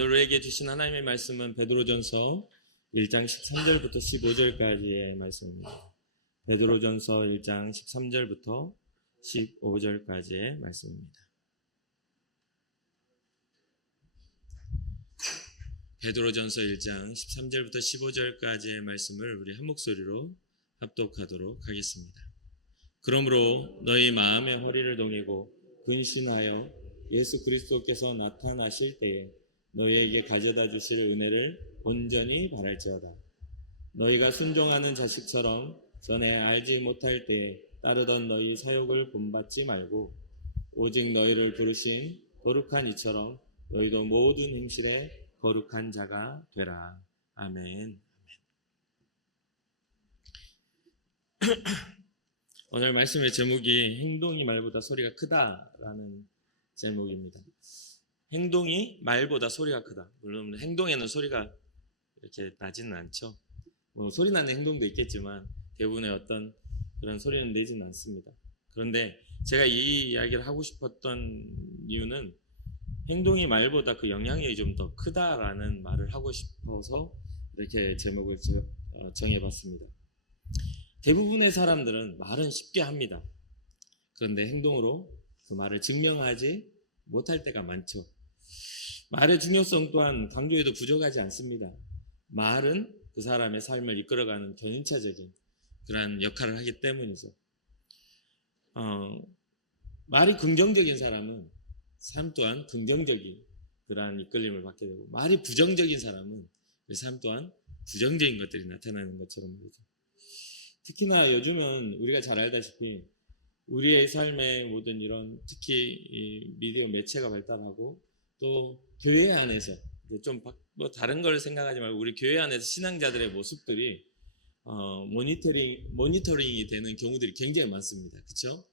오늘 우리에게 주신 하나님의 말씀은 베드로전서 1장 13절부터 15절까지의 말씀입니다. 베드로전서 1장 13절부터 15절까지의 말씀입니다. 베드로전서 1장 13절부터 15절까지의 말씀을 우리 한 목소리로 합독하도록 하겠습니다. 그러므로 너희 마음의 허리를 동이고 근신하여 예수 그리스도께서 나타나실 때에 너희에게 가져다 주실 은혜를 온전히 바랄지어다. 너희가 순종하는 자식처럼 전에 알지 못할 때에 따르던 너희 사욕을 본받지 말고 오직 너희를 부르신 거룩한 이처럼 너희도 모든 행실에 거룩한 자가 되라. 아멘. 오늘 말씀의 제목이 행동이 말보다 소리가 크다라는 제목입니다. 행동이 말보다 소리가 크다. 물론 행동에는 소리가 이렇게 나지는 않죠. 소리 나는 행동도 있겠지만 대부분의 어떤 그런 소리는 내지는 않습니다. 그런데 제가 이 이야기를 하고 싶었던 이유는 행동이 말보다 그 영향력이 좀 더 크다라는 말을 하고 싶어서 이렇게 제목을 정해봤습니다. 대부분의 사람들은 말은 쉽게 합니다. 그런데 행동으로 그 말을 증명하지 못할 때가 많죠. 말의 중요성 또한 강조해도 부족하지 않습니다. 말은 그 사람의 삶을 이끌어가는 견인차적인 그러한 역할을 하기 때문이죠. 말이 긍정적인 사람은 삶 또한 긍정적인 그러한 이끌림을 받게 되고, 말이 부정적인 사람은 그 삶 또한 부정적인 것들이 나타나는 것처럼 보이죠. 특히나 요즘은 우리가 잘 알다시피 우리의 삶의 모든 이런 특히 이 미디어 매체가 발달하고 또 교회 안에서 좀 뭐 다른 걸 생각하지 말고 우리 교회 안에서 신앙자들의 모습들이 모니터링이 되는 경우들이 굉장히 많습니다. 그렇죠?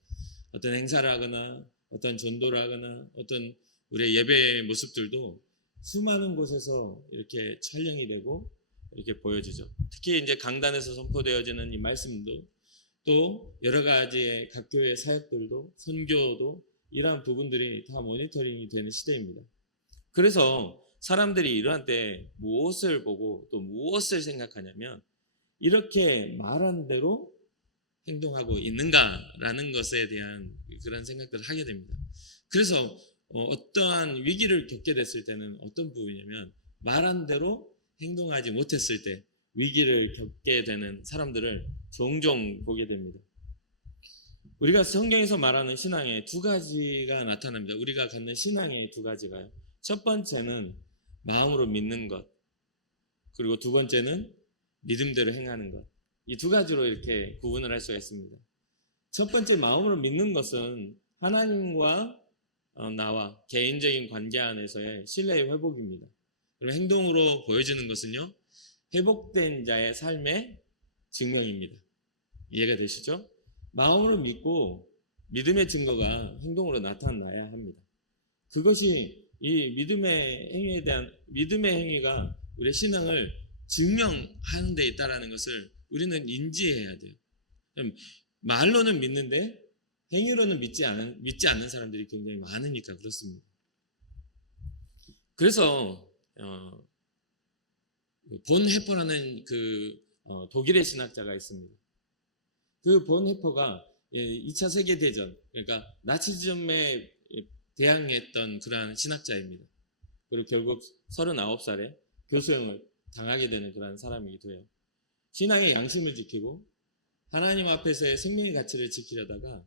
어떤 행사를 하거나 어떤 전도를 하거나 어떤 우리의 예배의 모습들도 수많은 곳에서 이렇게 촬영이 되고 이렇게 보여지죠. 특히 이제 강단에서 선포되어지는 이 말씀도 또 여러 가지의 각 교회 사역들도 선교도 이러한 부분들이 다 모니터링이 되는 시대입니다. 그래서 사람들이 이러한 때 무엇을 보고 또 무엇을 생각하냐면 이렇게 말한 대로 행동하고 있는가라는 것에 대한 그런 생각들을 하게 됩니다. 그래서 어떠한 위기를 겪게 됐을 때는 어떤 부분이냐면 말한 대로 행동하지 못했을 때 위기를 겪게 되는 사람들을 종종 보게 됩니다. 우리가 성경에서 말하는 신앙의 두 가지가 나타납니다. 우리가 갖는 신앙의 두 가지가요. 첫 번째는 마음으로 믿는 것, 그리고 두 번째는 믿음대로 행하는 것. 이 두 가지로 이렇게 구분을 할 수가 있습니다. 첫 번째 마음으로 믿는 것은 하나님과 나와 개인적인 관계 안에서의 신뢰의 회복입니다. 그리고 행동으로 보여지는 것은요, 회복된 자의 삶의 증명입니다. 이해가 되시죠? 마음으로 믿고 믿음의 증거가 행동으로 나타나야 합니다. 그것이 이 믿음의 행위가 우리의 신앙을 증명하는 데 있다는 것을 우리는 인지해야 돼요. 말로는 믿는데 행위로는 믿지 않는 사람들이 굉장히 많으니까 그렇습니다. 그래서 본헤퍼라는 독일의 신학자가 있습니다. 그 본헤퍼가 2차 세계대전, 그러니까 나치즘에 대항했던 그러한 신학자입니다. 그리고 결국 39살에 교수형을 당하게 되는 그런 사람이기도 해요. 신앙의 양심을 지키고 하나님 앞에서의 생명의 가치를 지키려다가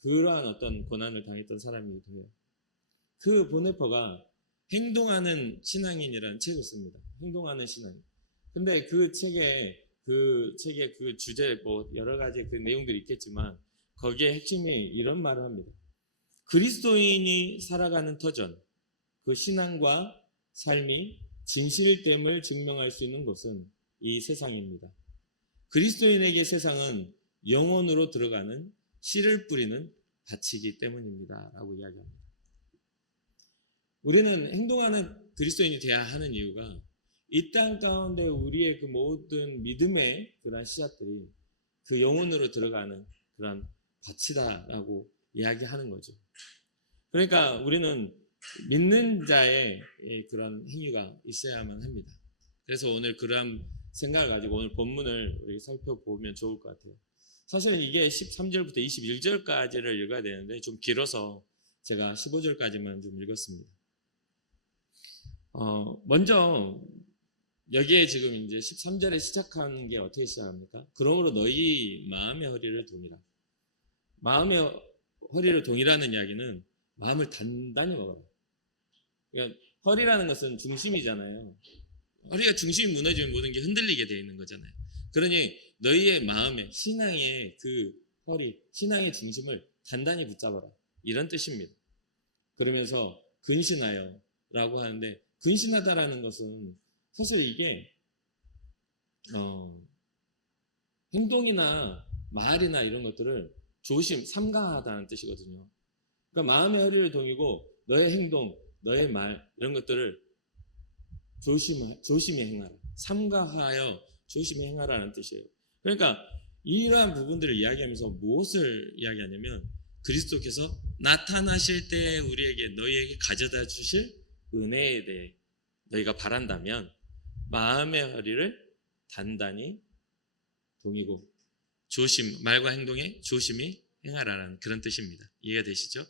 그러한 어떤 고난을 당했던 사람이기도 해요. 그 본헤퍼가 행동하는 신앙인이라는 책을 씁니다. 행동하는 신앙인. 근데 그 책의 그 주제 뭐 여러 가지 그 내용들이 있겠지만 거기에 핵심이 이런 말을 합니다. 그리스도인이 살아가는 터전, 그 신앙과 삶이 진실됨을 증명할 수 있는 곳은 이 세상입니다. 그리스도인에게 세상은 영혼으로 들어가는 씨를 뿌리는 밭이기 때문입니다. 라고 이야기합니다. 우리는 행동하는 그리스도인이 되어야 하는 이유가 이 땅 가운데 우리의 그 모든 믿음의 그런 씨앗들이 그 영혼으로 들어가는 그런 밭이다라고 이야기하는 거죠. 그러니까 우리는 믿는 자의 그런 행위가 있어야만 합니다. 그래서 오늘 그런 생각을 가지고 오늘 본문을 우리 살펴보면 좋을 것 같아요. 사실 이게 13절부터 21절까지를 읽어야 되는데 좀 길어서 제가 15절까지만 좀 읽었습니다. 먼저 여기에 지금 이제 13절에 시작하는 게 어떻게 시작합니까? 그러므로 너희 마음의 허리를 동이라. 마음의 허리를 동이라는 이야기는 마음을 단단히 먹어라. 그러니까 허리라는 것은 중심이잖아요. 허리가 중심이 무너지면 모든 게 흔들리게 되어 있는 거잖아요. 그러니 너희의 마음에 신앙의 그 허리, 신앙의 중심을 단단히 붙잡아라. 이런 뜻입니다. 그러면서 근신하여 라고 하는데 근신하다라는 것은 사실 이게 행동이나 말이나 이런 것들을 삼가하다는 뜻이거든요. 그러니까 마음의 허리를 동이고 너의 행동, 너의 말 이런 것들을 조심히 행하라. 삼가하여 조심히 행하라는 뜻이에요. 그러니까 이러한 부분들을 이야기하면서 무엇을 이야기하냐면 그리스도께서 나타나실 때 우리에게 너희에게 가져다 주실 은혜에 대해 너희가 바란다면 마음의 허리를 단단히 동이고 말과 행동에 조심히 행하라는 그런 뜻입니다. 이해가 되시죠?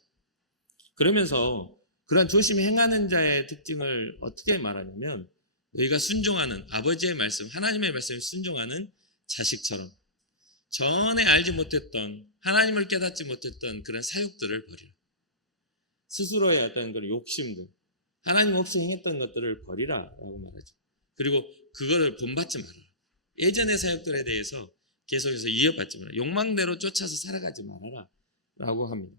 그러면서 그런 조심히 행하는 자의 특징을 어떻게 말하냐면 너희가 순종하는 아버지의 말씀, 하나님의 말씀에 순종하는 자식처럼 전에 알지 못했던 하나님을 깨닫지 못했던 그런 사욕들을 버리라. 스스로의 어떤 그런 욕심들, 하나님 없이 행했던 것들을 버리라라고 말하죠. 그리고 그거를 본받지 마라. 예전의 사역들에 대해서 계속해서 이어받지 마라. 욕망대로 쫓아서 살아가지 말아라 라고 합니다.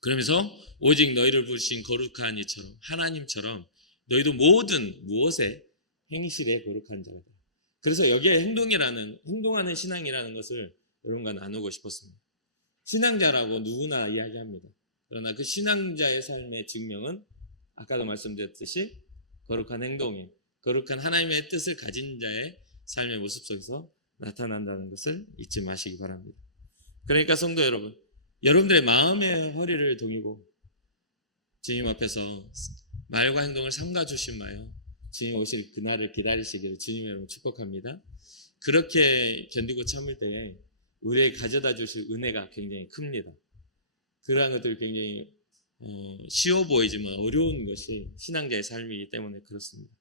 그러면서 오직 너희를 부르신 거룩한 이처럼 하나님처럼 너희도 모든 무엇에 행실에 거룩한 자가 되라. 그래서 여기에 행동하는 신앙이라는 것을 여러분과 나누고 싶었습니다. 신앙자라고 누구나 이야기합니다. 그러나 그 신앙자의 삶의 증명은 아까도 말씀드렸듯이 거룩한 행동에 거룩한 하나님의 뜻을 가진 자의 삶의 모습 속에서 나타난다는 것을 잊지 마시기 바랍니다. 그러니까 성도 여러분, 여러분들의 마음의 허리를 동이고 주님 앞에서 말과 행동을 삼가 주심하여 주님 오실 그날을 기다리시기를 주님의 이름으로 축복합니다. 그렇게 견디고 참을 때에 우리에게 가져다 주실 은혜가 굉장히 큽니다. 그러한 것들이 굉장히 쉬워 보이지만 어려운 것이 신앙자의 삶이기 때문에 그렇습니다.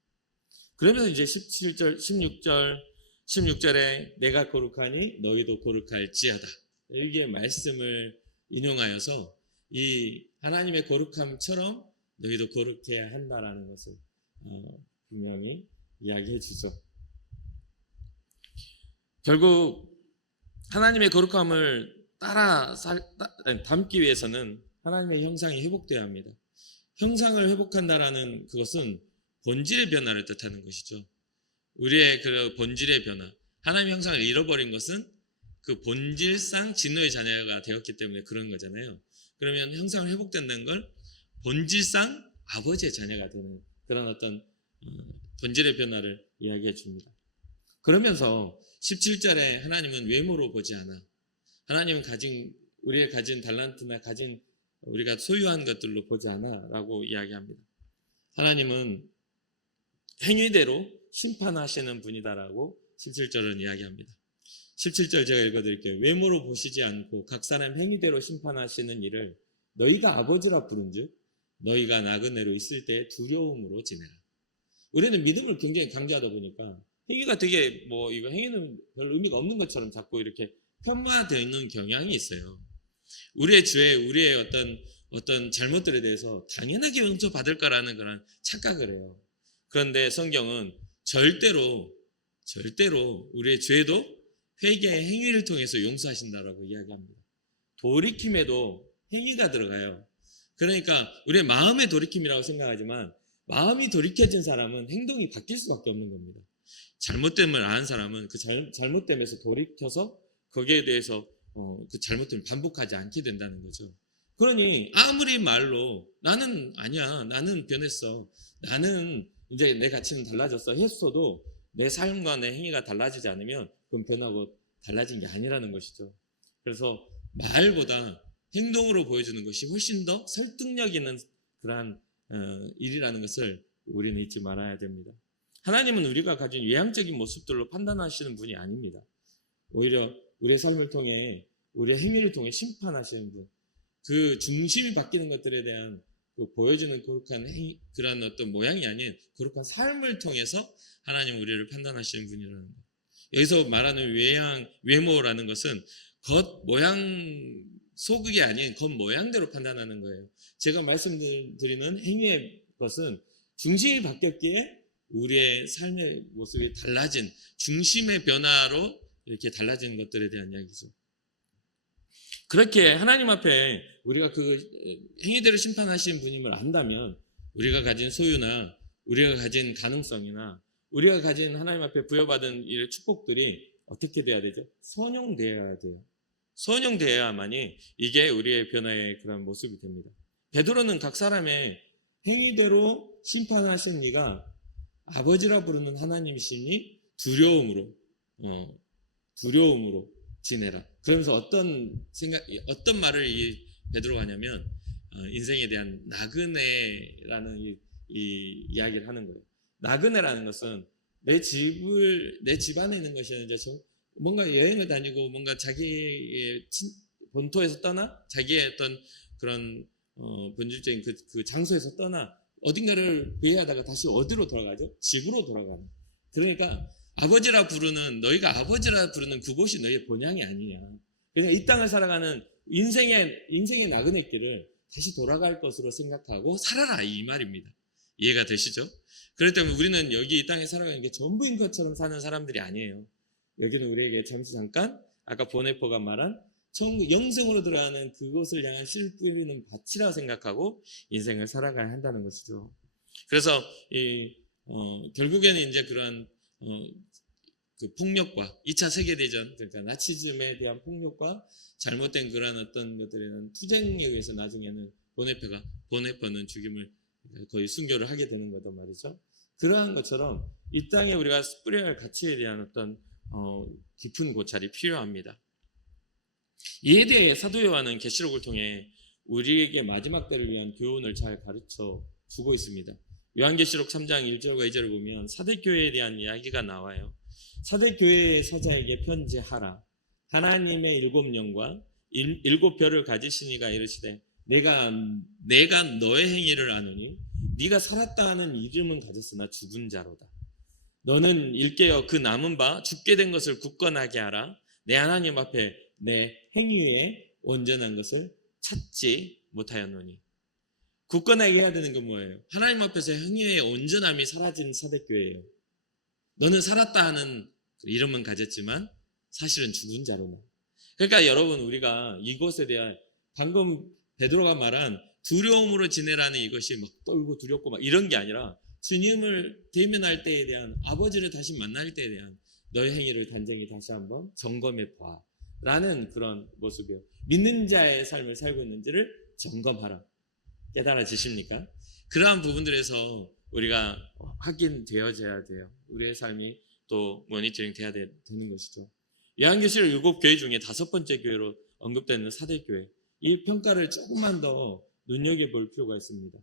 그러면서 이제 17절, 16절에 내가 거룩하니 너희도 거룩할지어다. 여기에 말씀을 인용하여서 이 하나님의 거룩함처럼 너희도 거룩해야 한다라는 것을 분명히 이야기해 주죠. 결국 하나님의 거룩함을 담기 위해서는 하나님의 형상이 회복되어야 합니다. 형상을 회복한다라는 그것은 본질의 변화를 뜻하는 것이죠. 우리의 그 본질의 변화, 하나님의 형상을 잃어버린 것은 그 본질상 진노의 자녀가 되었기 때문에 그런 거잖아요. 그러면 형상을 회복된다는 걸 본질상 아버지의 자녀가 되는 그런 어떤 본질의 변화를 이야기해 줍니다. 그러면서 17절에 하나님은 외모로 보지 않아. 하나님은 우리의 가진 달란트나 우리가 소유한 것들로 보지 않아 라고 이야기합니다. 하나님은 행위대로 심판하시는 분이다라고 17절은 이야기합니다. 17절 제가 읽어드릴게요. 외모로 보시지 않고 각 사람 행위대로 심판하시는 이를 너희가 아버지라 부른즉 너희가 나그네로 있을 때 두려움으로 지내라. 우리는 믿음을 굉장히 강조하다 보니까 행위가 되게 이거 행위는 별 의미가 없는 것처럼 자꾸 이렇게 편마되어 있는 경향이 있어요. 우리의 죄, 우리의 어떤 잘못들에 대해서 당연하게 용서받을 거라는 그런 착각을 해요. 그런데 성경은 절대로 우리의 죄도 회개의 행위를 통해서 용서하신다라고 이야기합니다. 돌이킴에도 행위가 들어가요. 그러니까 우리의 마음의 돌이킴이라고 생각하지만 마음이 돌이켜진 사람은 행동이 바뀔 수밖에 없는 겁니다. 잘못됨을 아는 사람은 그 잘못됨에서 돌이켜서 거기에 대해서 그 잘못됨을 반복하지 않게 된다는 거죠. 그러니 아무리 말로 나는 아니야, 나는 변했어, 나는 이제 내 가치는 달라졌어 했어도 내 삶과 내 행위가 달라지지 않으면 그건 변하고 달라진 게 아니라는 것이죠. 그래서 말보다 행동으로 보여주는 것이 훨씬 더 설득력 있는 그러한 일이라는 것을 우리는 잊지 말아야 됩니다. 하나님은 우리가 가진 외향적인 모습들로 판단하시는 분이 아닙니다. 오히려 우리의 삶을 통해 우리의 행위를 통해 심판하시는 분, 그 중심이 바뀌는 것들에 대한 그 보여주는 거룩한 그런 어떤 모양이 아닌 거룩한 삶을 통해서 하나님 우리를 판단하시는 분이라는 거예요. 여기서 말하는 외모라는 것은 겉 모양 속이 아닌 겉 모양대로 판단하는 거예요. 제가 말씀드리는 행위의 것은 중심이 바뀌었기에 우리의 삶의 모습이 달라진 중심의 변화로 이렇게 달라지는 것들에 대한 이야기죠. 그렇게 하나님 앞에 우리가 그 행위대로 심판하시는 분임을 안다면 우리가 가진 소유나 우리가 가진 가능성이나 우리가 가진 하나님 앞에 부여받은 이 축복들이 어떻게 돼야 되죠? 선용되어야 돼요. 선용되어야만이 이게 우리의 변화의 그런 모습이 됩니다. 베드로는 각 사람의 행위대로 심판하신 이가 아버지라 부르는 하나님이시니 두려움으로 지내라. 그러면서 어떤 말을 이 베드로가 하냐면 인생에 대한 나그네라는 이 이야기를 하는 거예요. 나그네라는 것은 내 집 안에 있는 것이 아니라 뭔가 여행을 다니고 뭔가 자기의 본토에서 떠나 자기의 어떤 그런 본질적인 그 장소에서 떠나 어딘가를 구애하다가 다시 어디로 돌아가죠? 집으로 돌아가는. 그러니까 너희가 아버지라 부르는 그곳이 너희의 본향이 아니냐. 그러니까 이 땅을 살아가는 인생의 나그네 길을 다시 돌아갈 것으로 생각하고 살아라 이 말입니다. 이해가 되시죠? 그렇기 때문에 우리는 여기 이 땅에 살아가는 게 전부인 것처럼 사는 사람들이 아니에요. 여기는 우리에게 잠깐 아까 보네포가 말한 영생으로 들어가는 그곳을 향한 씨 뿌리는 밭이라고 생각하고 인생을 살아가야 한다는 것이죠. 그래서 결국에는 이제 그런 그 폭력과 2차 세계대전, 그러니까 나치즘에 대한 폭력과 잘못된 그런 어떤 것들에는 투쟁에 의해서 나중에는 보네포는 죽임을 거의 순교를 하게 되는 거단 말이죠. 그러한 것처럼 이 땅에 우리가 뿌려야 할 가치에 대한 어떤 깊은 고찰이 필요합니다. 이에 대해 사도 요한은 계시록을 통해 우리에게 마지막 때를 위한 교훈을 잘 가르쳐 주고 있습니다. 요한계시록 3장 1절과 2절을 보면 사대교회에 대한 이야기가 나와요. 사대교회의 서자에게 편지하라. 하나님의 7영과 7별을 가지신 이가 이르시되 내가 너의 행위를 아노니 네가 살았다 하는 이름은 가졌으나 죽은 자로다. 너는 일깨어 그 남은 바 죽게 된 것을 굳건하게 하라. 내 하나님 앞에 내 행위에 온전한 것을 찾지 못하였노니. 굳건하게 해야 되는 건 뭐예요? 하나님 앞에서 행위의 온전함이 사라진 사대교회예요. 너는 살았다 하는 이름은 가졌지만 사실은 죽은 자로만. 그러니까 여러분 우리가 이것에 대한 방금 베드로가 말한 두려움으로 지내라는 이것이 막 떨고 두렵고 막 이런 게 아니라 주님을 대면할 때에 대한 아버지를 다시 만날 때에 대한 너의 행위를 단정히 다시 한번 점검해 봐 라는 그런 모습이요. 믿는 자의 삶을 살고 있는지를 점검하라. 깨달아지십니까? 그러한 부분들에서 우리가 확인되어져야 돼요. 우리의 삶이 또 모니터링 돼야 되는 것이죠. 요한계시록 7교회 중에 5번째 교회로 언급되는 사대교회, 이 평가를 조금만 더 눈여겨볼 필요가 있습니다.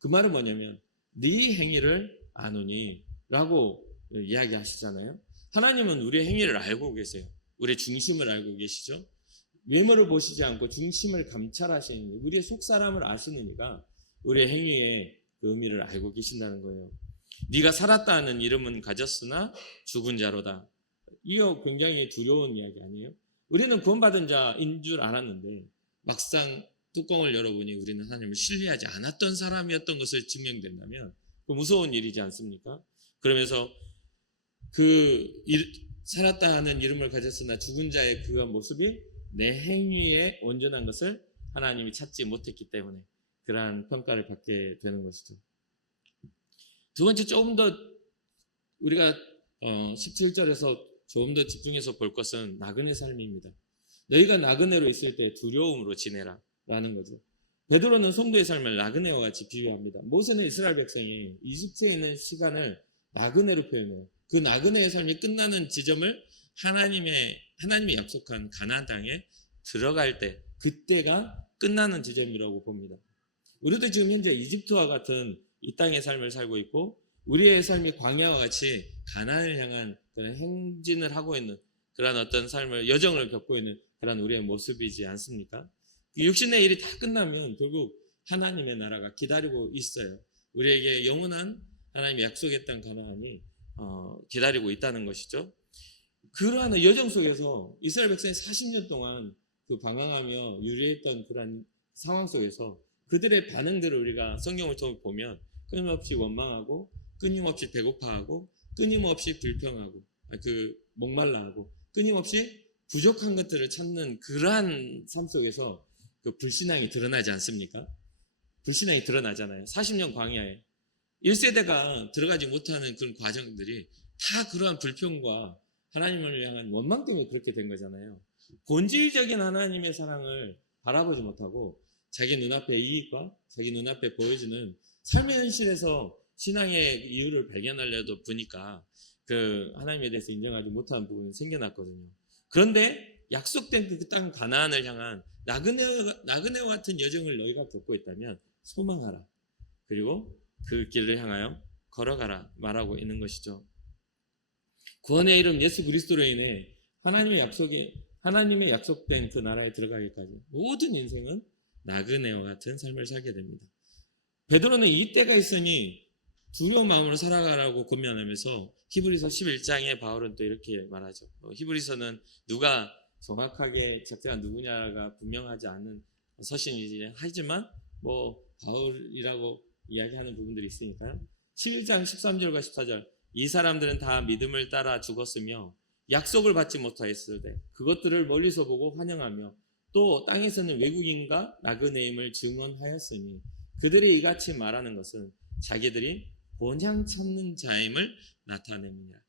그 말은 뭐냐면 네 행위를 아노니 라고 이야기하시잖아요. 하나님은 우리의 행위를 알고 계세요. 우리의 중심을 알고 계시죠. 외모를 보시지 않고 중심을 감찰하시는 우리의 속사람을 아시는 이가 우리의 행위의 그 의미를 알고 계신다는 거예요. 네가 살았다 하는 이름은 가졌으나 죽은 자로다. 이거 굉장히 두려운 이야기 아니에요? 우리는 구원받은 자인 줄 알았는데 막상 뚜껑을 열어보니 우리는 하나님을 신뢰하지 않았던 사람이었던 것을 증명된다면 그 무서운 일이지 않습니까? 그러면서 살았다 하는 이름을 가졌으나 죽은 자의 그 모습이 내 행위에 온전한 것을 하나님이 찾지 못했기 때문에 그러한 평가를 받게 되는 것이죠. 두 번째, 조금 더 우리가 17절에서 조금 더 집중해서 볼 것은 나그네 삶입니다. 너희가 나그네로 있을 때 두려움으로 지내라 라는 거죠. 베드로는 성도의 삶을 나그네와 같이 비유합니다. 모세는 이스라엘 백성이 이집트에 있는 시간을 나그네로 표현해요. 그 나그네의 삶이 끝나는 지점을 하나님이 약속한 가나안 땅에 들어갈 때, 그때가 끝나는 지점이라고 봅니다. 우리도 지금 현재 이집트와 같은 이 땅의 삶을 살고 있고 우리의 삶이 광야와 같이 가나안을 향한 그런 행진을 하고 있는 그런 어떤 삶을 여정을 겪고 있는 그런 우리의 모습이지 않습니까? 육신의 일이 다 끝나면 결국 하나님의 나라가 기다리고 있어요. 우리에게 영원한 하나님의 약속했던 가나안이 기다리고 있다는 것이죠. 그러한 여정 속에서 이스라엘 백성이 40년 동안 그 방황하며 유리했던 그런 상황 속에서 그들의 반응들을 우리가 성경을 통해 보면 끊임없이 원망하고 끊임없이 배고파하고 끊임없이 불평하고 목말라하고 끊임없이 부족한 것들을 찾는 그러한 삶 속에서 그 불신앙이 드러나지 않습니까? 불신앙이 드러나잖아요. 40년 광야에 1세대가 들어가지 못하는 그런 과정들이 다 그러한 불평과 하나님을 향한 원망 때문에 그렇게 된 거잖아요. 본질적인 하나님의 사랑을 바라보지 못하고 자기 눈앞의 이익과 자기 눈앞에 보여지는 삶의 현실에서 신앙의 이유를 발견하려다 보니까 그 하나님에 대해서 인정하지 못하는 부분이 생겨났거든요. 그런데 약속된 그 땅 가나안을 향한 나그네와 같은 여정을 너희가 겪고 있다면 소망하라. 그리고 그 길을 향하여 걸어가라 말하고 있는 것이죠. 구원의 이름 예수 그리스도로 인해 하나님의 약속된 그 나라에 들어가기까지 모든 인생은 나그네와 같은 삶을 살게 됩니다. 베드로는 이때가 있으니 두려운 마음으로 살아가라고 권면하면서 히브리서 11장에 바울은 또 이렇게 말하죠. 히브리서는 누가 정확하게 적자가 누구냐가 분명하지 않은 서신이지 하지만 바울이라고 이야기하는 부분들이 있으니까요. 11장 13절과 14절 이 사람들은 다 믿음을 따라 죽었으며 약속을 받지 못하였을 때 그것들을 멀리서 보고 환영하며 또 땅에서는 외국인과 나그네임을 증언하였으니 그들이 이같이 말하는 것은 자기들이 본향 찾는 자임을 나타냅니다.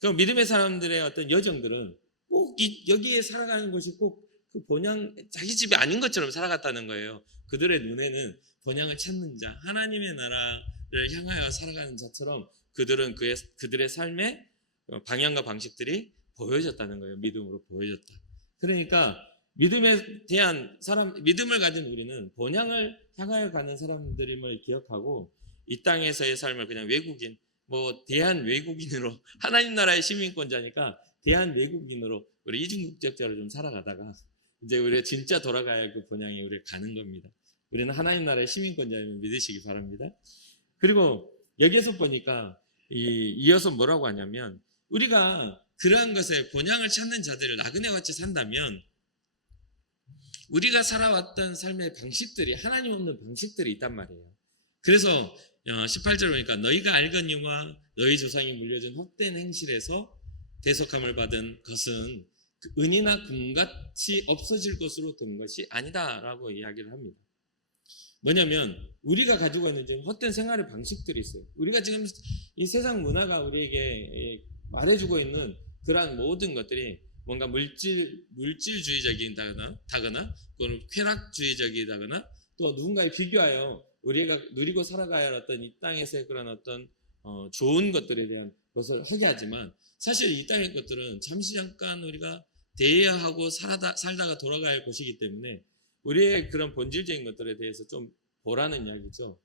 그럼 믿음의 사람들의 어떤 여정들은 꼭 여기에 살아가는 것이 꼭 그 본향 자기 집이 아닌 것처럼 살아갔다는 거예요. 그들의 눈에는 본향을 찾는 자, 하나님의 나라를 향하여 살아가는 자처럼 그들은 그들의 삶의 방향과 방식들이 보여졌다는 거예요. 믿음으로 보여졌다. 그러니까 믿음을 가진 우리는 본향을 향하여 가는 사람들임을 기억하고 이 땅에서의 삶을 그냥 외국인, 대한 외국인으로 하나님 나라의 시민권자니까 대한 외국인으로 우리 이중국적자로 좀 살아가다가 이제 우리가 진짜 돌아가야 할 그 본향에 우리가 가는 겁니다. 우리는 하나님 나라의 시민권자임을 믿으시기 바랍니다. 그리고 여기에서 보니까 이어서 뭐라고 하냐면 우리가 그러한 것에 본향을 찾는 자들을 나그네와 같이 산다면 우리가 살아왔던 삶의 방식들이 하나님 없는 방식들이 있단 말이에요. 그래서 18절 보니까 너희가 알거니와 너희 조상이 물려준 헛된 행실에서 대속함을 받은 것은 은이나 금같이 없어질 것으로 된 것이 아니다라고 이야기를 합니다. 뭐냐면 우리가 가지고 있는 지금 헛된 생활의 방식들이 있어요. 우리가 지금 이 세상 문화가 우리에게 말해주고 있는 그러한 모든 것들이 뭔가 물질주의적이다거나 또는 쾌락주의적이다거나 또 누군가에 비교하여 우리가 누리고 살아가야 할 어떤 이 땅에서의 그런 어떤 좋은 것들에 대한 것을 하게 하지만 사실 이 땅의 것들은 잠시 잠깐 우리가 대여하고 살다가 돌아가야 할 것이기 때문에 우리의 그런 본질적인 것들에 대해서 좀 보라는 이야기죠.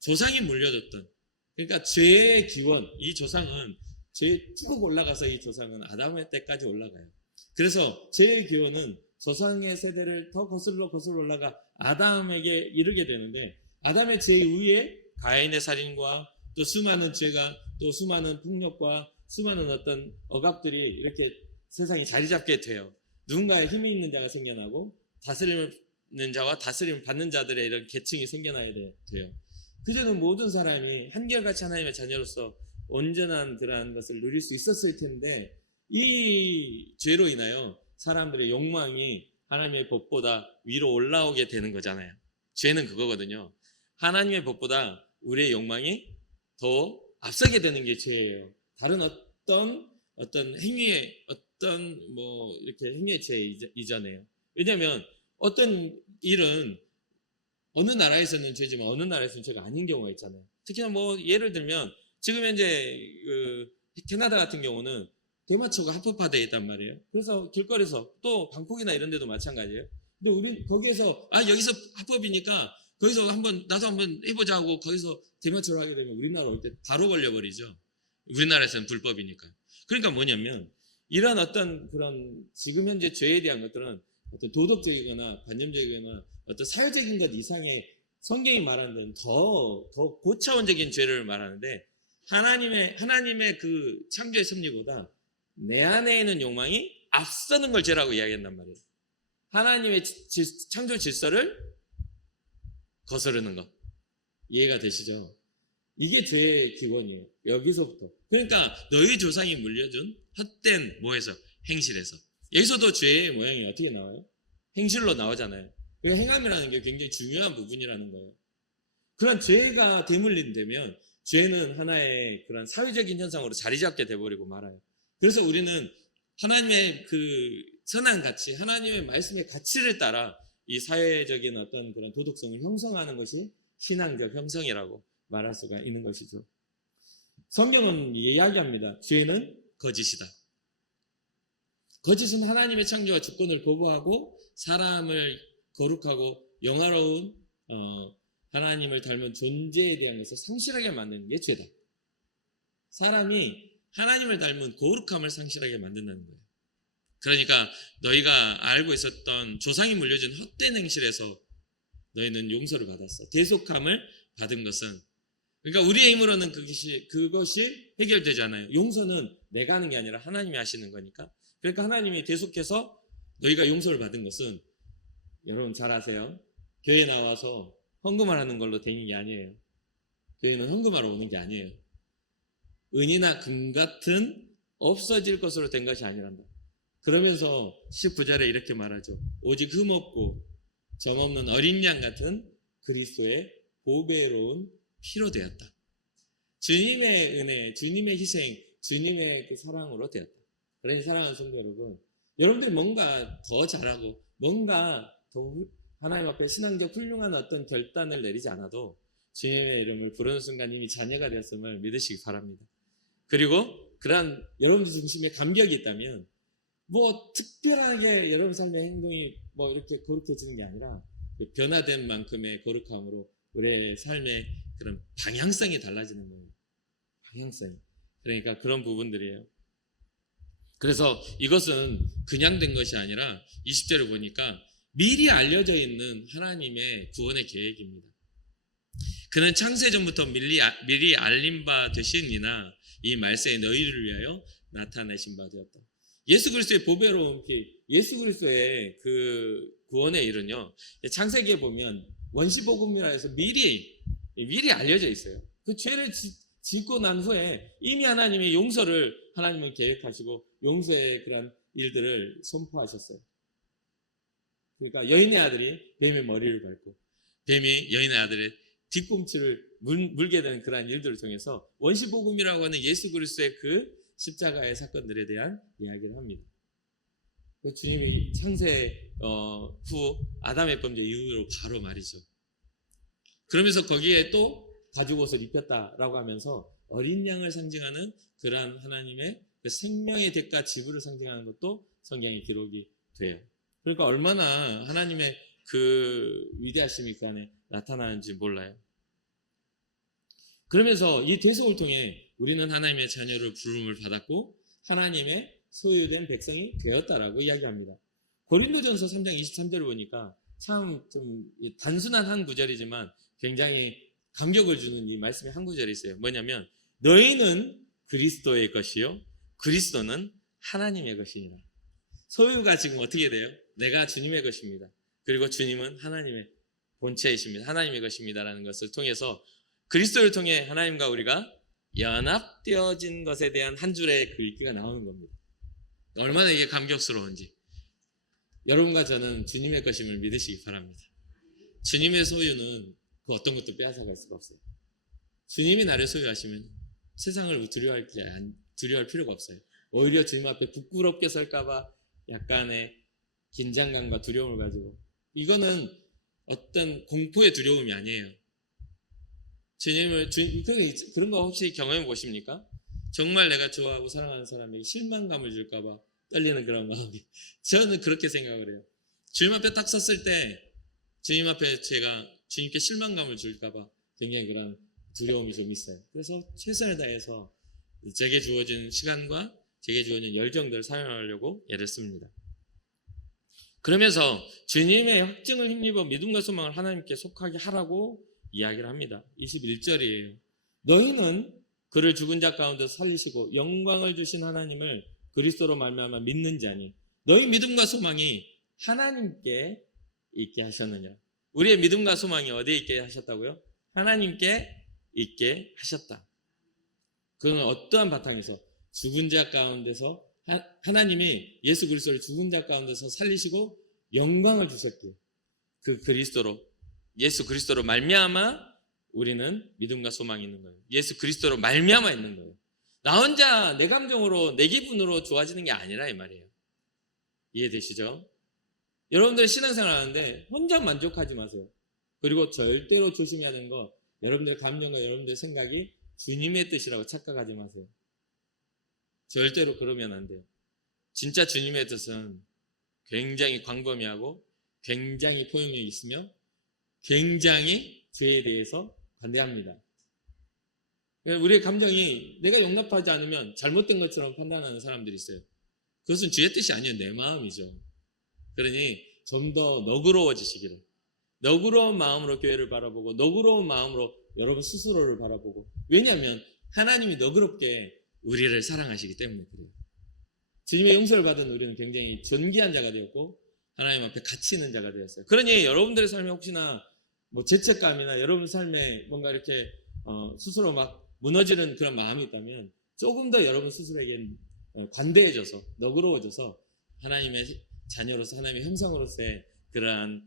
조상이 물려줬던 그러니까 죄의 기원 이 조상은 죄 쭉 올라가서 이 조상은 아담의 때까지 올라가요. 그래서 죄의 기원은 조상의 세대를 더 거슬러 올라가 아담에게 이르게 되는데 아담의 죄 이후에 가인의 살인과 또 수많은 죄가 또 수많은 폭력과 수많은 어떤 억압들이 이렇게 세상에 자리 잡게 돼요. 누군가의 힘이 있는 자가 생겨나고 다스리는 자와 다스림을 받는 자들의 이런 계층이 생겨나야 돼요. 그전에 모든 사람이 한결같이 하나님의 자녀로서 온전한 그러한 것을 누릴 수 있었을 텐데 이 죄로 인하여 사람들의 욕망이 하나님의 법보다 위로 올라오게 되는 거잖아요. 죄는 그거거든요. 하나님의 법보다 우리의 욕망이 더 앞서게 되는 게 죄예요. 다른 어떤 행위의 이렇게 행위의 죄 이전에요. 왜냐하면 어떤 일은 어느 나라에서는 죄지만 어느 나라에서는 죄가 아닌 경우가 있잖아요. 특히나 예를 들면 지금 현재 캐나다 같은 경우는 대마초가 합법화되어 있단 말이에요. 그래서 길거리에서 또 방콕이나 이런 데도 마찬가지예요. 근데 우리 거기에서 여기서 합법이니까 거기서 나도 한번 해보자 하고 거기서 대마초를 하게 되면 우리나라 올 때 바로 걸려버리죠. 우리나라에서는 불법이니까. 그러니까 뭐냐면 이런 어떤 그런 지금 현재 죄에 대한 것들은 어떤 도덕적이거나 관념적이거나 어떤 사회적인 것 이상의 성경이 말하는 데는 더 고차원적인 죄를 말하는데 하나님의 그 창조의 섭리보다 내 안에 있는 욕망이 앞서는 걸 죄라고 이야기한단 말이에요. 하나님의 창조 질서를 거스르는 것. 이해가 되시죠? 이게 죄의 기본이에요. 여기서부터. 그러니까 너희 조상이 물려준 헛된 뭐에서? 행실에서. 여기서도 죄의 모양이 어떻게 나와요? 행실로 나오잖아요. 행함이라는 게 굉장히 중요한 부분이라는 거예요. 그런 죄가 대물림되면 죄는 하나의 그런 사회적인 현상으로 자리 잡게 돼버리고 말아요. 그래서 우리는 하나님의 그 선한 가치, 하나님의 말씀의 가치를 따라 이 사회적인 어떤 그런 도덕성을 형성하는 것이 신앙적 형성이라고 말할 수가 있는 것이죠. 성경은 이야기합니다. 죄는 거짓이다. 거짓은 하나님의 창조와 주권을 거부하고 사람을 거룩하고 영화로운 하나님을 닮은 존재에 대한 것을 상실하게 만드는 게 죄다. 사람이 하나님을 닮은 거룩함을 상실하게 만든다는 거예요. 그러니까 너희가 알고 있었던 조상이 물려준 헛된 행실에서 너희는 용서를 받았어. 대속함을 받은 것은, 그러니까 우리의 힘으로는 그것이 해결되지 않아요. 용서는 내가 하는 게 아니라 하나님이 하시는 거니까. 그러니까 하나님이 대속해서 너희가 용서를 받은 것은, 여러분 잘 아세요. 교회 나와서 헌금을 하는 걸로 되는 게 아니에요. 교회는 헌금하러 오는 게 아니에요. 은이나 금 같은 없어질 것으로 된 것이 아니란다. 그러면서 19절에 이렇게 말하죠. 오직 흠없고 점없는 어린 양 같은 그리스도의 보배로운 피로 되었다. 주님의 은혜, 주님의 희생, 주님의 그 사랑으로 되었다. 그러니 사랑하는 성도 여러분, 여러분들이 뭔가 더 잘하고 뭔가 더 하나님 앞에 신앙적 훌륭한 어떤 결단을 내리지 않아도 주님의 이름을 부르는 순간 이미 자녀가 되었음을 믿으시기 바랍니다. 그리고 그러한 여러분들 중심에 감격이 있다면 뭐 특별하게 여러분 삶의 행동이 뭐 이렇게 거룩해지는 게 아니라 변화된 만큼의 거룩함으로 우리의 삶의 그런 방향성이 달라지는 거예요. 방향성이. 그러니까 그런 부분들이에요. 그래서 이것은 그냥 된 것이 아니라 20절을 보니까 미리 알려져 있는 하나님의 구원의 계획입니다. 그는 창세 전부터 미리 알림 바 되시니나 이 말세에 너희를 위하여 나타내신 바 되었다. 예수 그리스도의 보배로운 피, 예수 그리스도의 그 구원의 일은요, 창세기에 보면 원시복음이라 해서 미리 알려져 있어요. 그 죄를 짓고 난 후에 이미 하나님의 용서를 하나님은 계획하시고 용서의 그런 일들을 선포하셨어요. 그러니까 여인의 아들이 뱀의 머리를 밟고 뱀이 여인의 아들의 뒤꿈치를 물게 되는 그러한 일들을 통해서 원시복음이라고 하는 예수 그리스도의 그 십자가의 사건들에 대한 이야기를 합니다. 주님이 창세 후 아담의 범죄 이후로 바로 말이죠. 그러면서 거기에 또 가죽옷을 입혔다라고 하면서 어린 양을 상징하는 그러한 하나님의 그 생명의 대가 지불을 상징하는 것도 성경에 기록이 돼요. 그러니까 얼마나 하나님의 그 위대하심이 그 안에 나타나는지 몰라요. 그러면서 이 대속을 통해 우리는 하나님의 자녀를 부름을 받았고 하나님의 소유된 백성이 되었다라고 이야기합니다. 고린도전서 3장 23절을 보니까 참 좀 단순한 한 구절이지만 굉장히 감격을 주는 이 말씀의 한 구절이 있어요. 뭐냐면 너희는 그리스도의 것이요 그리스도는 하나님의 것이니라. 소유가 지금 어떻게 돼요? 내가 주님의 것입니다. 그리고 주님은 하나님의 본체이십니다. 하나님의 것입니다라는 것을 통해서 그리스도를 통해 하나님과 우리가 연합되어진 것에 대한 한 줄의 글귀가 나오는 겁니다. 얼마나 이게 감격스러운지. 여러분과 저는 주님의 것임을 믿으시기 바랍니다. 주님의 소유는 그 어떤 것도 빼앗아갈 수가 없어요. 주님이 나를 소유하시면 세상을 두려워할 필요가 없어요. 오히려 주님 앞에 부끄럽게 설까봐 약간의 긴장감과 두려움을 가지고, 이거는 어떤 공포의 두려움이 아니에요. 그런 거 혹시 경험해 보십니까? 정말 내가 좋아하고 사랑하는 사람에게 실망감을 줄까봐 떨리는 그런 마음이. 저는 그렇게 생각을 해요. 주님 앞에 딱 섰을 때 주님 앞에 제가 주님께 실망감을 줄까봐 굉장히 그런 두려움이 좀 있어요. 그래서 최선을 다해서 제게 주어진 시간과 제게 주어진 열정들을 사용하려고 애를 씁니다. 그러면서 주님의 확증을 힘입어 믿음과 소망을 하나님께 속하게 하라고 이야기를 합니다. 21절이에요. 너희는 그를 죽은 자 가운데서 살리시고 영광을 주신 하나님을 그리스도로 말미암아 믿는 자니 너희 믿음과 소망이 하나님께 있게 하셨느냐. 우리의 믿음과 소망이 어디에 있게 하셨다고요? 하나님께 있게 하셨다. 그건 어떠한 바탕에서 죽은 자 가운데서 하나님이 예수 그리스도를 죽은 자 가운데서 살리시고 영광을 주셨기에 그 그리스도로 예수 그리스도로 말미암아 우리는 믿음과 소망이 있는 거예요. 예수 그리스도로 말미암아 있는 거예요. 나 혼자 내 감정으로 내 기분으로 좋아지는 게 아니라 이 말이에요. 이해되시죠? 여러분들 신앙생활 하는데 혼자 만족하지 마세요. 그리고 절대로 조심해야 되는 거 여러분들 감정과 여러분들 생각이 주님의 뜻이라고 착각하지 마세요. 절대로 그러면 안 돼요. 진짜 주님의 뜻은 굉장히 광범위하고 굉장히 포용력이 있으며 굉장히 죄에 대해서 관대합니다. 우리의 감정이 내가 용납하지 않으면 잘못된 것처럼 판단하는 사람들이 있어요. 그것은 주의 뜻이 아니에요. 내 마음이죠. 그러니 좀 더 너그러워지시기를, 너그러운 마음으로 교회를 바라보고 너그러운 마음으로 여러분 스스로를 바라보고, 왜냐하면 하나님이 너그럽게 우리를 사랑하시기 때문에 그래요. 주님의 용서를 받은 우리는 굉장히 존귀한 자가 되었고 하나님 앞에 가치 있는 자가 되었어요. 그러니 여러분들의 삶에 혹시나 뭐 죄책감이나 여러분 삶에 뭔가 이렇게 스스로 막 무너지는 그런 마음이 있다면 조금 더 여러분 스스로에게 관대해져서 너그러워져서 하나님의 자녀로서 하나님의 형상으로서의 그러한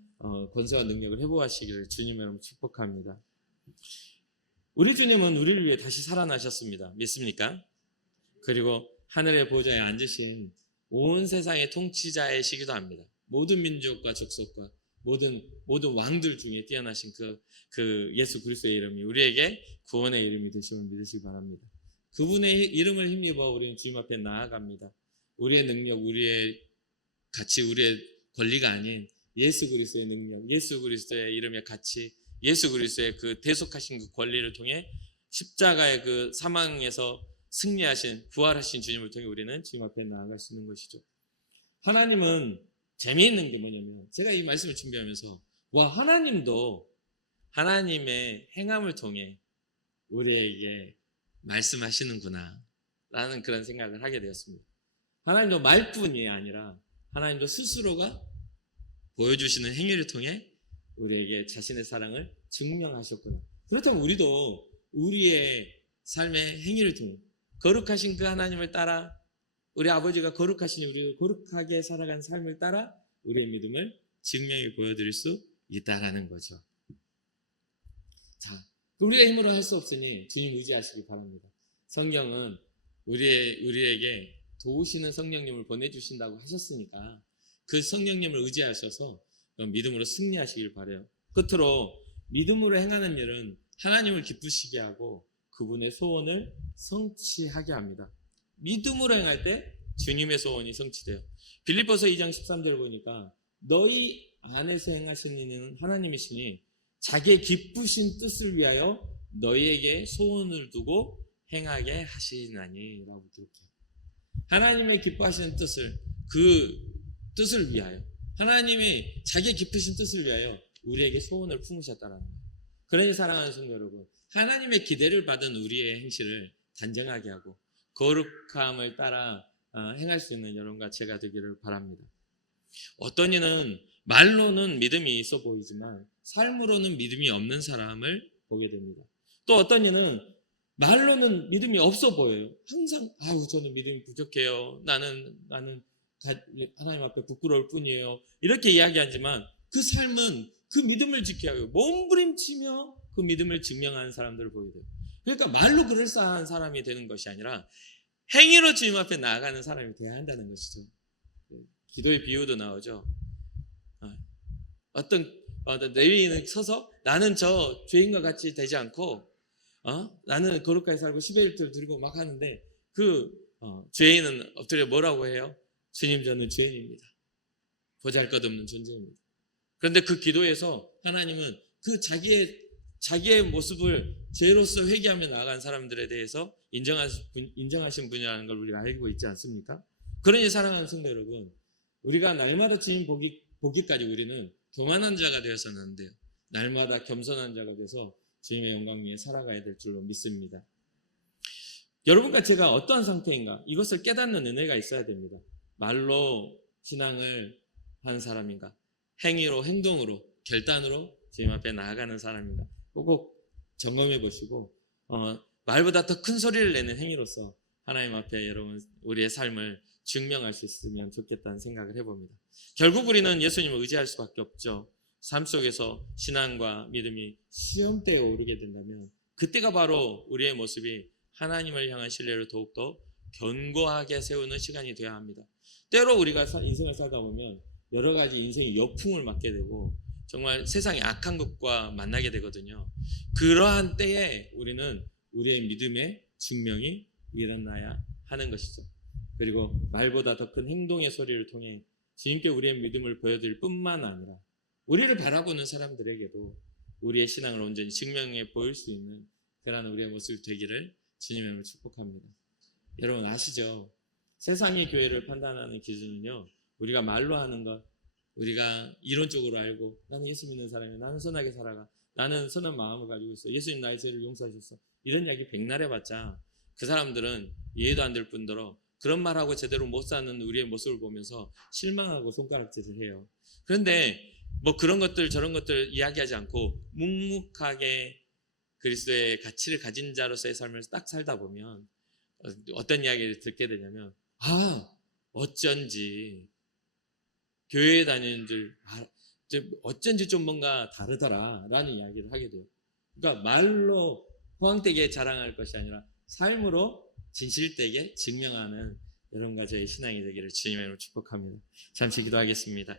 권세와 능력을 회복하시기를 주님 여러분 축복합니다. 우리 주님은 우리를 위해 다시 살아나셨습니다. 믿습니까? 그리고 하늘의 보좌에 앉으신 온 세상의 통치자이시기도 합니다. 모든 민족과 족속과 모든 왕들 중에 뛰어나신 그 예수 그리스도의 이름이 우리에게 구원의 이름이 되심을 믿으시기 바랍니다. 그분의 이름을 힘입어 우리는 주님 앞에 나아갑니다. 우리의 능력, 우리의 가치, 우리의 권리가 아닌 예수 그리스도의 능력, 예수 그리스도의 이름의 가치, 예수 그리스도의 그 대속하신 그 권리를 통해 십자가의 그 사망에서 승리하신, 부활하신 주님을 통해 우리는 주님 앞에 나아갈 수 있는 것이죠. 하나님은 재미있는 게 뭐냐면, 제가 이 말씀을 준비하면서 하나님도 하나님의 행함을 통해 우리에게 말씀하시는구나 라는 그런 생각을 하게 되었습니다. 하나님도 말뿐이 아니라 하나님도 스스로가 보여주시는 행위를 통해 우리에게 자신의 사랑을 증명하셨구나. 그렇다면 우리도 우리의 삶의 행위를 통해 거룩하신 그 하나님을 따라, 우리 아버지가 거룩하시니 우리를 거룩하게 살아간 삶을 따라 우리의 믿음을 증명해 보여드릴 수 있다라는 거죠. 자, 우리가 힘으로 할 수 없으니 주님 의지하시기 바랍니다. 성경은 우리에게 도우시는 성령님을 보내주신다고 하셨으니까 그 성령님을 의지하셔서 믿음으로 승리하시길 바라요. 끝으로 믿음으로 행하는 일은 하나님을 기쁘시게 하고 그분의 소원을 성취하게 합니다. 믿음으로 행할 때 주님의 소원이 성취돼요. 빌립보서 2장 13절 보니까 너희 안에서 행하시는 이는 하나님이시니 자기의 기쁘신 뜻을 위하여 너희에게 소원을 두고 행하게 하시나니 라고 기록해요. 하나님의 기뻐하시는 뜻을, 그 뜻을 위하여, 하나님이 자기의 기쁘신 뜻을 위하여 우리에게 소원을 품으셨다는 거예요. 그러니 사랑하는 성도 여러분, 하나님의 기대를 받은 우리의 행실을 단정하게 하고 거룩함을 따라 행할 수 있는 여러분과 제가 되기를 바랍니다. 어떤 이는 말로는 믿음이 있어 보이지만 삶으로는 믿음이 없는 사람을 보게 됩니다. 또 어떤 이는 말로는 믿음이 없어 보여요. 항상 저는 믿음이 부족해요. 나는 하나님 앞에 부끄러울 뿐이에요. 이렇게 이야기하지만 그 삶은 그 믿음을 지켜야 하고 몸부림치며 그 믿음을 증명하는 사람들을 보게 돼요. 그러니까 말로 그럴싸한 사람이 되는 것이 아니라 행위로 주님 앞에 나아가는 사람이 되어야 한다는 것이죠. 기도의 비유도 나오죠. 어떤 레위인은 서서 나는 저 죄인과 같이 되지 않고 나는 거룩하게 살고 11조를 드리고 막 하는데 그 죄인은 엎드려 뭐라고 해요? 주님, 저는 죄인입니다. 보잘것없는 존재입니다. 그런데 그 기도에서 하나님은 그 자기의 모습을 죄로서 회개하며 나아간 사람들에 대해서 인정하신 분이라는 걸 우리가 알고 있지 않습니까? 그러니 사랑하는 성도 여러분, 우리가 날마다 주님 보기까지 우리는 교만한 자가 되어서는 안 돼요. 날마다 겸손한 자가 돼서 주님의 영광 위에 살아가야 될 줄로 믿습니다. 여러분과 제가 어떠한 상태인가? 이것을 깨닫는 은혜가 있어야 됩니다. 말로 신앙을 하는 사람인가? 행위로, 행동으로, 결단으로 주님 앞에 나아가는 사람인가? 꼭 점검해 보시고 말보다 더 큰 소리를 내는 행위로서 하나님 앞에 여러분 우리의 삶을 증명할 수 있으면 좋겠다는 생각을 해봅니다. 결국 우리는 예수님을 의지할 수밖에 없죠. 삶 속에서 신앙과 믿음이 시험대에 오르게 된다면 그때가 바로 우리의 모습이 하나님을 향한 신뢰를 더욱더 견고하게 세우는 시간이 되어야 합니다. 때로 우리가 인생을 살다 보면 여러 가지 인생의 역풍을 맞게 되고 정말 세상의 악한 것과 만나게 되거든요. 그러한 때에 우리는 우리의 믿음의 증명이 일어나야 하는 것이죠. 그리고 말보다 더 큰 행동의 소리를 통해 주님께 우리의 믿음을 보여드릴 뿐만 아니라 우리를 바라보는 사람들에게도 우리의 신앙을 온전히 증명해 보일 수 있는 그런 우리의 모습이 되기를 주님의 이름으로 축복합니다. 여러분 아시죠? 세상의 교회를 판단하는 기준은요, 우리가 말로 하는 것, 우리가 이론적으로 알고 나는 예수 믿는 사람이야, 나는 선하게 살아가, 나는 선한 마음을 가지고 있어, 예수님 나의 죄를 용서하셨어, 이런 이야기 백날 해봤자 그 사람들은 이해도 안 될 뿐더러 그런 말하고 제대로 못 사는 우리의 모습을 보면서 실망하고 손가락질을 해요. 그런데 뭐 그런 것들 저런 것들 이야기하지 않고 묵묵하게 그리스도의 가치를 가진 자로서의 삶을 딱 살다 보면 어떤 이야기를 듣게 되냐면 어쩐지 교회에 다니는 줄 어쩐지 좀 뭔가 다르더라 라는 이야기를 하게 돼요. 그러니까 말로 호황되게 자랑할 것이 아니라 삶으로 진실되게 증명하는 여러분과 저의 신앙이 되기를 주님의 이름으로 축복합니다. 잠시 기도하겠습니다.